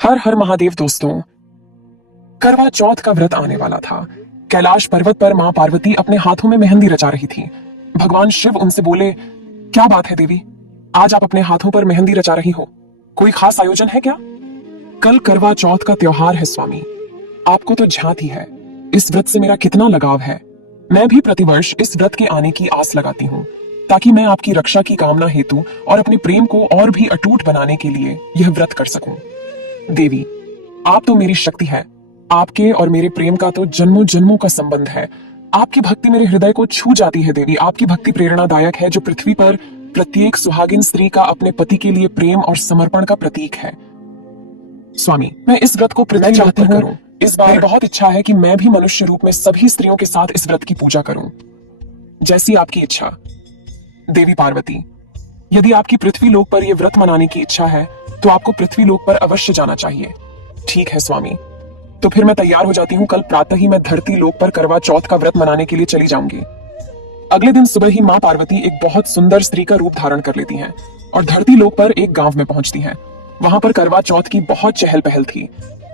हर हर महादेव दोस्तों। करवा चौथ का व्रत आने वाला था। कैलाश पर्वत पर मां पार्वती अपने हाथों में मेहंदी रचा रही थी। भगवान शिव उनसे बोले, क्या बात है देवी, आज आप अपने हाथों पर मेहंदी रचा रही हो, कोई खास आयोजन है क्या? कल करवा चौथ का त्योहार है स्वामी। आपको तो झांति है इस व्रत से मेरा कितना लगाव है। मैं भी प्रतिवर्ष इस व्रत के आने की आस लगाती हूँ, ताकि मैं आपकी रक्षा की कामना हेतु और अपने प्रेम को और भी अटूट बनाने के लिए यह व्रत कर सकूं। देवी, आप तो मेरी शक्ति है। आपके और मेरे प्रेम का तो जन्मों जन्मों का संबंध है। आपकी भक्ति मेरे हृदय को छू जाती है देवी। आपकी भक्ति प्रेरणादायक है, जो पृथ्वी पर प्रत्येक सुहागिन स्त्री का अपने पति के लिए प्रेम और समर्पण का प्रतीक है। स्वामी, मैं इस व्रत को पृथ्वी चाहती हूँ। इस बार बहुत इच्छा है कि मैं भी मनुष्य रूप में सभी स्त्रियों के साथ इस व्रत की पूजा करूं। जैसी आपकी इच्छा देवी पार्वती। यदि आपकी पृथ्वी लोक पर यह व्रत मनाने की इच्छा है तो आपको पृथ्वी लोक पर अवश्य जाना चाहिए। ठीक है स्वामी, तो फिर मैं तैयार हो जाती हूँ। कल प्रातः ही मैं धरती लोक पर करवा चौथ का व्रत मनाने के लिए चली जाऊंगी। अगले दिन सुबह ही मां पार्वती एक बहुत सुंदर स्त्री का रूप धारण कर लेती हैं और धरती लोक पर एक गांव में पहुंचती हैं। वहां पर करवा चौथ की बहुत चहल पहल थी।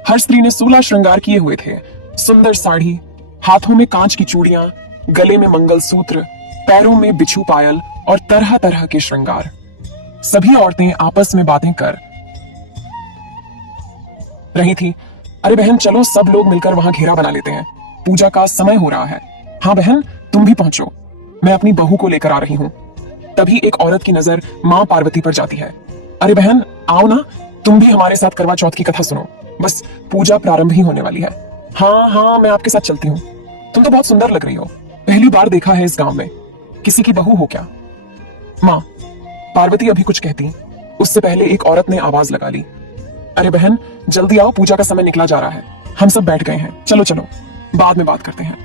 हर स्त्री ने 16 श्रृंगार किए हुए थे। सुंदर साड़ी, हाथों में कांच की चूड़ियां, गले में मंगलसूत्र, पैरों में बिच्छू पायल और तरह तरह के श्रृंगार। सभी औरतें आपस में बातें कर रही थी। अरे बहन, चलो सब लोग मिलकर वहां घेरा बना लेते हैं, पूजा का समय हो रहा है। हाँ बहन, तुम भी पहुंचो, मैं अपनी बहू को लेकर आ रही हूँ। तभी एक औरत की नजर मां पार्वती पर जाती है। अरे बहन, आओ ना, तुम भी हमारे साथ करवा चौथ की कथा सुनो। बस पूजा प्रारंभ ही होने वाली है। हाँ हाँ, मैं आपके साथ चलती हूँ। तुम तो बहुत सुंदर लग रही हो, पहली बार देखा है इस गांव में। किसी की बहू हो क्या? माँ पार्वती अभी कुछ कहती, उससे पहले एक औरत ने आवाज लगा ली। अरे बहन, जल्दी आओ, पूजा का समय निकला जा रहा है। हम सब बैठ गए हैं, चलो चलो, बाद में बात करते हैं।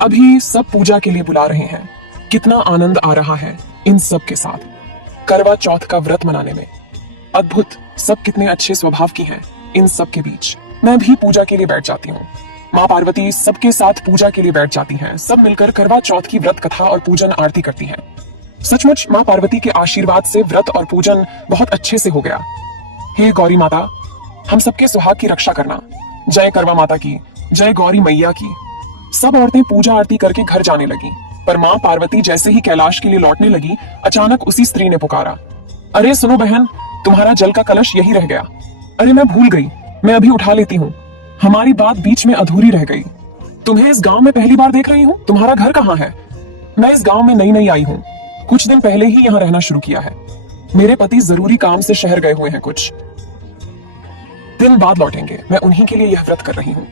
अभी सब पूजा के लिए बुला रहे हैं। कितना आनंद आ रहा है इन सब के साथ करवा चौथ का व्रत मनाने में। अद्भुत, सब कितने अच्छे स्वभाव की हैं इन सब के बीच। मैं भी पूजा के लिए बैठ जाती हूँ। माँ पार्वती सबके साथ पूजा के लिए बैठ जाती हैं। सब मिलकर करवा चौथ की व्रत कथा और पूजन आरती करती हैं। सचमुच माँ पार्वती के आशीर्वाद से व्रत और पूजन बहुत अच्छे से हो गया। हे गौरी माता, हम सबके सुहाग की रक्षा करना। जय करवा माता की, जय गौरी मैया की। सब औरतें पूजा आरती करके घर जाने लगी, पर माँ पार्वती जैसे ही कैलाश के लिए लौटने लगी, अचानक उसी स्त्री ने पुकारा, अरे सुनो बहन, तुम्हारा जल का कलश यही रह गया। अरे मैं भूल गई, मैं अभी उठा लेती हूँ। हमारी बात बीच में अधूरी रह गई। तुम्हें इस गांव में पहली बार देख रही हूँ। तुम्हारा घर कहाँ है? मैं इस गांव में नई नई आई हूँ, कुछ दिन पहले ही यहाँ रहना शुरू किया है। मेरे पति जरूरी काम से शहर गए हुए हैं, कुछ दिन बाद लौटेंगे। मैं उन्हीं के लिए यह व्रत कर रही हूँ।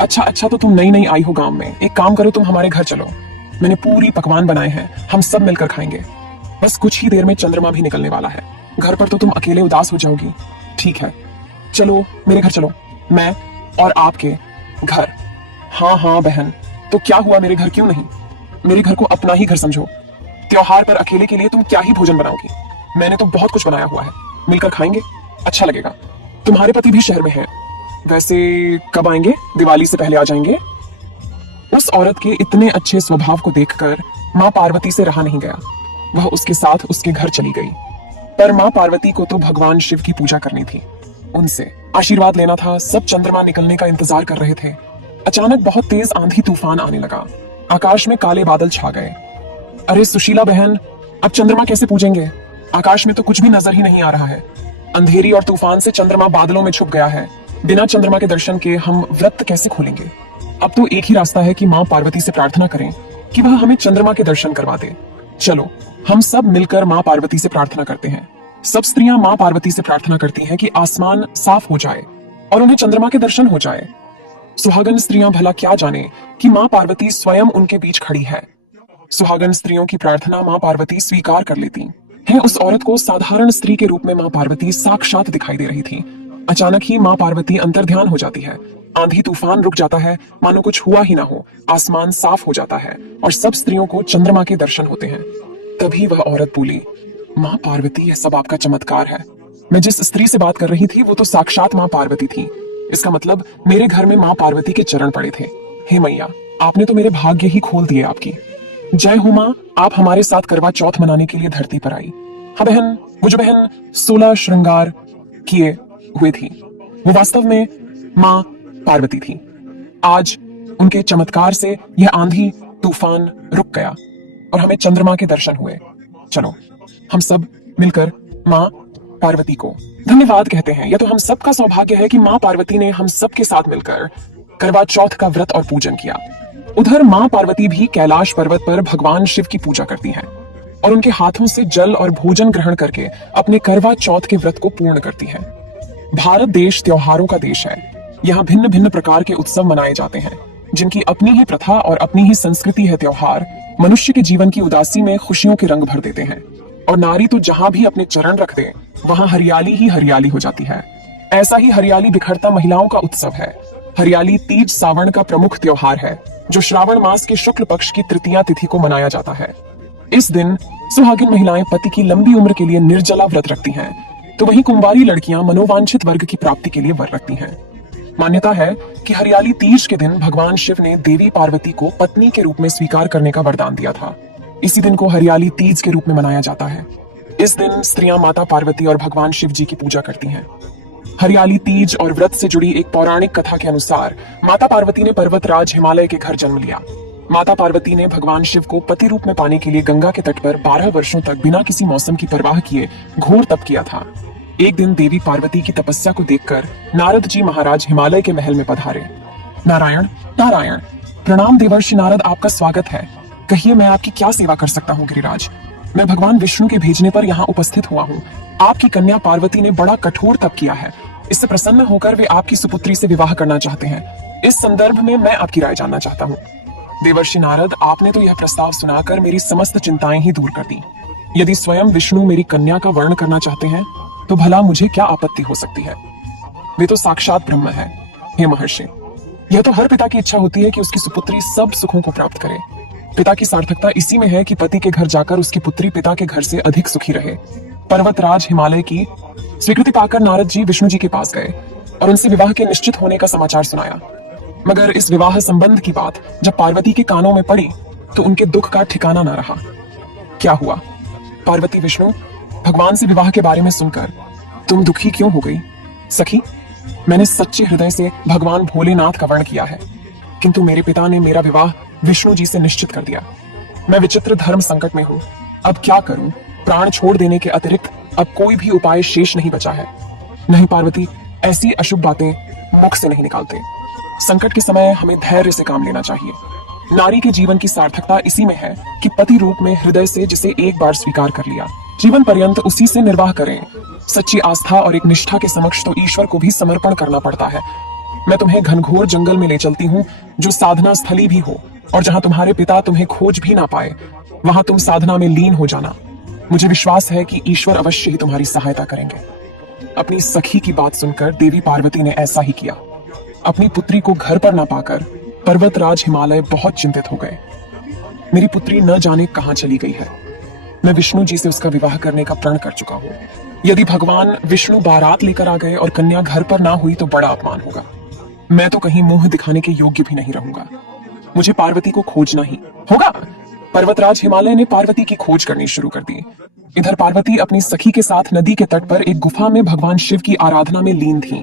अच्छा अच्छा, तो तुम नई नई आई हो गांव में। एक काम करो, तुम हमारे घर चलो। मैंने पूरी पकवान बनाए हैं, हम सब मिलकर खाएंगे। बस कुछ ही देर में चंद्रमा भी निकलने वाला है। घर पर तो तुम अकेले उदास हो जाओगी। ठीक है, चलो मेरे घर चलो, मैं और आपके घर। हाँ हाँ बहन, तो क्या हुआ, मेरे घर क्यों नहीं? मेरे घर को अपना ही घर समझो। त्योहार पर अकेले के लिए तुम क्या ही भोजन बनाओगी? मैंने तो बहुत कुछ बनाया हुआ है, मिलकर खाएंगे, अच्छा लगेगा। तुम्हारे पति भी शहर में हैं, वैसे कब आएंगे? दिवाली से पहले आ जाएंगे। उस औरत के इतने अच्छे स्वभाव को देखकर माँ पार्वती से रहा नहीं गया। वह उसके साथ उसके घर चली गई। पर माँ पार्वती को तो भगवान शिव की पूजा करनी थी, उनसे आशीर्वाद लेना था। सब चंद्रमा निकलने का इंतजार कर रहे थे। अचानक बहुत तेज आंधी तूफान आने लगा। आकाश में काले बादल छा गए। अरे सुशीला बहन, अब चंद्रमा कैसे पूजेंगे? आकाश में तो कुछ भी नजर ही नहीं आ रहा है। अंधेरी और तूफान से चंद्रमा बादलों में छुप गया है। बिना चंद्रमा के दर्शन के हम व्रत कैसे खोलेंगे? अब तो एक ही रास्ता है कि माँ पार्वती से प्रार्थना करें कि वह हमें चंद्रमा के दर्शन करवा दे। चलो हम सब मिलकर माँ पार्वती से प्रार्थना करते हैं। सब स्त्रियां माँ पार्वती से प्रार्थना करती हैं कि आसमान साफ हो जाए और उन्हें चंद्रमा के दर्शन हो जाए। सुहागन स्त्रियां भला क्या जाने कि माँ पार्वती स्वयं उनके बीच खड़ी है। सुहागन स्त्रियों की प्रार्थना माँ पार्वती स्वीकार कर लेती है। उस औरत को साधारण स्त्री के रूप में माँ पार्वती साक्षात दिखाई दे रही थी। अचानक ही माँ पार्वती अंतर्ध्यान हो जाती है। आंधी तूफान रुक जाता है, मानो कुछ हुआ ही ना हो। आसमान साफ हो जाता है और सब स्त्रियों को चंद्रमा के दर्शन होते हैं। तभी वह औरत बोली, माँ पार्वती, यह सब आपका चमत्कार है। मैं जिस स्त्री से बात कर रही थी वो तो साक्षात माँ पार्वती थी। इसका मतलब मेरे घर में माँ पार्वती के चरण पड़े थे। हे मैया, आपने तो मेरे भाग्य ही खोल दिए। आपकी जय हो माँ, आप हमारे साथ करवा चौथ मनाने के लिए धरती पर आई। हाँ बहन, मुझ बहन 16 श्रृंगार किए हुए थी। वो वास्तव में मां पार्वती थी। आज उनके चमत्कार से यह आंधी तूफान रुक गया और हमें चंद्रमा के दर्शन हुए। चलो हम सब मिलकर मां पार्वती को धन्यवाद कहते हैं। यह तो हम सबका सौभाग्य है कि मां पार्वती ने हम सबके साथ मिलकर करवा चौथ का व्रत और पूजन किया। उधर मां पार्वती भी कैलाश पर्वत पर भगवान शिव की पूजा करती हैं और उनके हाथों से जल और भोजन ग्रहण करके अपने करवा चौथ के व्रत को पूर्ण करती हैं। भारत देश त्योहारों का देश है। यहाँ भिन्न भिन्न प्रकार के उत्सव मनाए जाते हैं जिनकी अपनी ही प्रथा और अपनी ही संस्कृति है। त्योहार मनुष्य के जीवन की उदासी में खुशियों के रंग भर देते हैं और नारी तो जहां भी अपने चरण रख दे वहां हरियाली ही हरियाली हो जाती है। ऐसा ही हरियाली बिखरता महिलाओं का उत्सव है। हरियाली तीज सावन का प्रमुख त्योहार है जो श्रावण मास के शुक्ल पक्ष की तृतीया तिथि को मनाया जाता है। इस दिन सुहागिन महिलाएं पति की लंबी उम्र के लिए निर्जला व्रत रखती हैं, तो वहीं कुंवारी लड़कियां मनोवांछित वर्ग की प्राप्ति के लिए वर रखती हैं। मान्यता है कि हरियाली तीज के दिन भगवान शिव ने देवी पार्वती को पत्नी के रूप में स्वीकार करने का वरदान दिया था। इसी दिन को हरियाली तीज के रूप में मनाया जाता है। इस दिन स्त्रियां माता पार्वती और भगवान शिव जी की पूजा करती हैं। हरियाली तीज और व्रत से जुड़ी एक पौराणिक कथा के अनुसार माता पार्वती ने पर्वतराज हिमालय के घर जन्म लिया। माता पार्वती ने भगवान शिव को पति रूप में पाने के लिए गंगा के तट पर 12 वर्षों तक बिना किसी मौसम की परवाह किए घोर तप किया था। एक दिन देवी पार्वती की तपस्या को देखकर नारद जी महाराज हिमालय के महल में पधारे। नारायण नारायण, प्रणाम देवर्षि नारद, आपका स्वागत है। कहिए मैं आपकी क्या सेवा कर सकता हूँ गिरिराज। मैं भगवान विष्णु के भेजने पर यहाँ उपस्थित हुआ हूँ। आपकी कन्या पार्वती ने बड़ा कठोर तप किया है। इससे प्रसन्न होकर वे आपकी सुपुत्री से विवाह करना चाहते हैं। इस संदर्भ में मैं आपकी राय जानना चाहता हूँ। देवर्षि नारद, आपने तो यह प्रस्ताव सुनाकर मेरी समस्त चिंताएं ही दूर कर दी। यदि स्वयं विष्णु मेरी कन्या का वर्ण करना चाहते हैं तो भला मुझे क्या आपत्ति हो सकती है। वे तो साक्षात ब्रह्म है। हे महर्षि, यह तो हर पिता की इच्छा होती है कि उसकी सुपुत्री सब सुखों को प्राप्त करे। पिता की सार्थकता इसी में है कि पति के घर जाकर उसकी पुत्री पिता के घर से अधिक सुखी रहे। पर्वतराज हिमालय की स्वीकृति पाकर नारद जी विष्णु जी के पास गए और उनसे विवाह के निश्चित होने का समाचार सुनाया। मगर इस विवाह संबंध की बात जब पार्वती के कानों में पड़ी तो उनके दुख का ठिकाना न रहा। क्या हुआ? पार्वती विष्णु, भगवान से विवाह के बारे में सुनकर तुम दुखी क्यों हो गई? सखी, मैंने सच्चे हृदय से भगवान भोलेनाथ का वर्ण किया है, किंतु मेरे पिता ने मेरा विवाह विष्णु जी से निश्चित कर दिया। मैं विचित्र धर्म संकट में हूँ। अब क्या करूं? प्राण छोड़ देने के अतिरिक्त अब कोई भी उपाय शेष नहीं बचा है। नहीं पार्वती, ऐसी अशुभ बातें मुख से नहीं निकालते। संकट के समय हमें धैर्य से काम लेना चाहिए। नारी के जीवन की सार्थकता इसी में है कि पति रूप में हृदय से जिसे एक बार स्वीकार कर लिया, जीवन पर्यंत उसी से निर्वाह करें। सच्ची आस्था और एक निष्ठा के समक्ष तो ईश्वर को भी समर्पण करना पड़ता है। मैं तुम्हें घनघोर जंगल में ले चलती हूँ जो साधना स्थली भी हो, और जहाँ तुम्हारे पिता तुम्हें खोज भी ना पाए वहां तुम साधना में लीन हो जाना। मुझे विश्वास है कि ईश्वर अवश्य ही तुम्हारी सहायता करेंगे। अपनी सखी की बात सुनकर देवी पार्वती ने ऐसा ही किया। अपनी पुत्री को घर पर ना पाकर पर्वतराज हिमालय बहुत चिंतित हो गए। मेरी पुत्री न जाने कहां चली गई है। मैं विष्णु जी से उसका विवाह करने का प्रण कर चुका हूँ। यदि भगवान विष्णु बारात लेकर आ गए और कन्या घर पर ना हुई तो बड़ा अपमान होगा। मैं तो कहीं मुंह दिखाने के योग्य भी नहीं रहूंगा। मुझे पार्वती को खोजना ही होगा। पर्वतराज हिमालय ने पार्वती की खोज करनी शुरू कर दी। इधर पार्वती अपनी सखी के साथ नदी के तट पर एक गुफा में भगवान शिव की आराधना में लीन थी।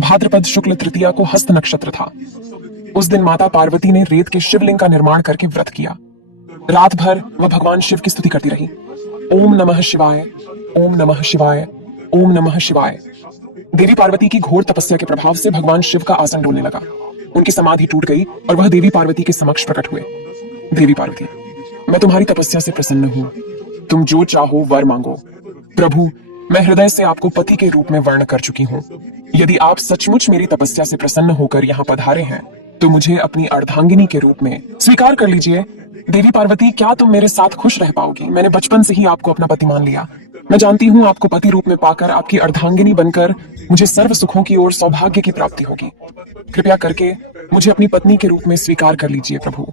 भाद्रपद शुक्ल तृतीया को हस्त नक्षत्र था। उस दिन माता पार्वती ने रेत के शिवलिंग का निर्माण करके व्रत किया। रात भर वह भगवान शिव की स्तुति करती रही। ओम नमः शिवाय, ओम नमः शिवाय, ओम नमः शिवाय। देवी पार्वती की घोर तपस्या के प्रभाव से भगवान शिव का आसन डोलने लगा। उनकी समाधि टूट गई और वह देवी पार्वती के समक्ष प्रकट हुए। देवी पार्वती, मैं तुम्हारी तपस्या से प्रसन्न हूँ। तुम जो चाहो वर मांगो। प्रभु, मैं हृदय से आपको पति के रूप में वर्ण कर चुकी हूँ। यदि आप सचमुच मेरी तपस्या से प्रसन्न होकर यहाँ पधारे हैं तो मुझे अपनी अर्धांगिनी के रूप में स्वीकार कर लीजिए। देवी पार्वती, क्या तुम मेरे साथ खुश रह पाओगी? मैंने बचपन से ही आपको अपना पति मान लिया। मैं जानती हूँ आपको पति रूप में पाकर आपकी अर्धांगिनी बनकर मुझे सर्व सुखों की ओर सौभाग्य की प्राप्ति होगी। कृपया करके मुझे अपनी पत्नी के रूप में स्वीकार कर लीजिए प्रभु।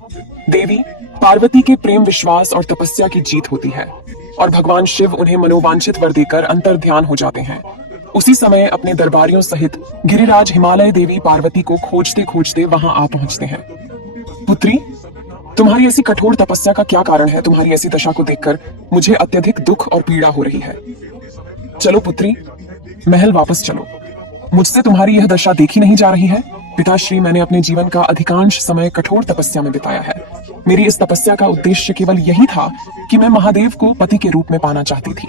देवी पार्वती के प्रेम, विश्वास और तपस्या की जीत होती है और भगवान शिव उन्हें मनोवांछित वर देकर अंतर ध्यान हो जाते हैं। उसी समय अपने दरबारियों सहित गिरिराज हिमालय देवी पार्वती को खोजते खोजते वहां आ पहुंचते हैं। पुत्री, तुम्हारी ऐसी कठोर तपस्या का क्या कारण है? तुम्हारी ऐसी दशा को देखकर मुझे अत्यधिक दुख और पीड़ा हो रही है। चलो पुत्री, महल वापस चलो। मुझसे तुम्हारी यह दशा देखी नहीं जा रही है? पिताश्री, मैंने अपने जीवन का अधिकांश समय कठोर तपस्या में बिताया है। मेरी इस तपस्या का उद्देश्य केवल यही था कि मैं महादेव को पति के रूप में पाना चाहती थी।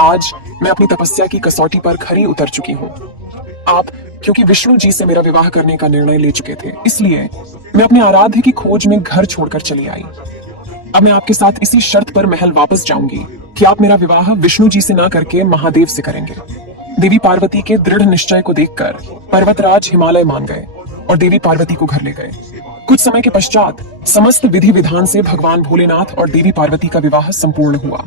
आज मैं अपनी तपस्या की कसौटी पर खरी उतर चुकी हूँ। आप क्योंकि विष्णु जी से मेरा विवाह करने का निर्णय ले चुके थे, इसलिए मैं अपने आराध्य की खोज में घर छोड़कर चली आई। अब मैं आपके साथ इसी शर्त पर महल वापस जाऊंगी कि आप मेरा विवाह विष्णु जी से न करके महादेव से करेंगे। देवी पार्वती के दृढ़ निश्चय को देखकर पर्वतराज हिमालय मान गए और देवी पार्वती को घर ले गए। कुछ समय के पश्चात समस्त विधि विधान से भगवान भोलेनाथ और देवी पार्वती का विवाह संपूर्ण हुआ।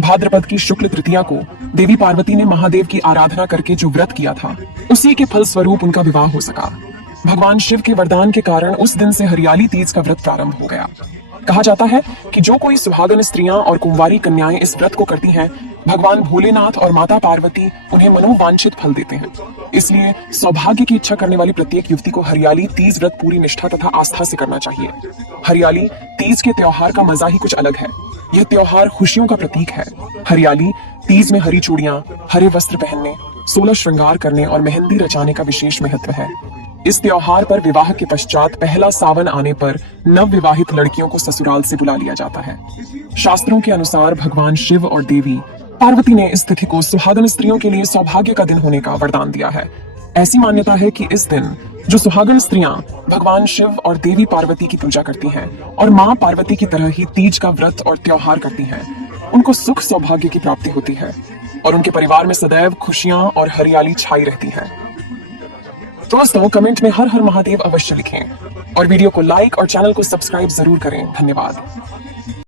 भाद्रपद की शुक्ल तृतीया को देवी पार्वती ने महादेव की आराधना करके जो व्रत किया था, उसी के फल स्वरूप उनका विवाह हो सका। भगवान शिव के वरदान के कारण उस दिन से हरियाली तीज का व्रत प्रारंभ हो गया। कहा जाता है कि जो कोई सुहागन स्त्रियां और कुंवारी कन्याएं इस व्रत को करती हैं, भगवान भोलेनाथ और माता पार्वती उन्हें मनोवांछित फल देते हैं। इसलिए सौभाग्य की इच्छा करने वाली प्रत्येक युवती को हरियाली तीज व्रत पूरी निष्ठा तथा आस्था से करना चाहिए। हरियाली तीज के त्योहार का मजा ही कुछ अलग है। यह त्योहार खुशियों का प्रतीक है। हरियाली तीज में हरी चूड़ियां, हरे वस्त्र पहनने, 16 श्रृंगार करने और मेहंदी रचाने का विशेष महत्व है। इस त्योहार पर विवाह के पश्चात पहला सावन आने पर नव विवाहित लड़कियों को ससुराल से बुला लिया जाता है। शास्त्रों के अनुसार भगवान शिव और देवी पार्वती ने इस तिथि को सुहागन स्त्रियों के लिए सौभाग्य का दिन होने का वरदान दिया है। ऐसी मान्यता है कि इस दिन जो सुहागन स्त्रियां भगवान शिव और देवी पार्वती की पूजा करती हैं और मां पार्वती की तरह ही तीज का व्रत और त्योहार करती हैं, उनको सुख सौभाग्य की प्राप्ति होती है और उनके परिवार में सदैव खुशियां और हरियाली छाई रहती है। दोस्तों, कमेंट में हर हर महादेव अवश्य लिखें और वीडियो को लाइक और चैनल को सब्सक्राइब जरूर करें। धन्यवाद।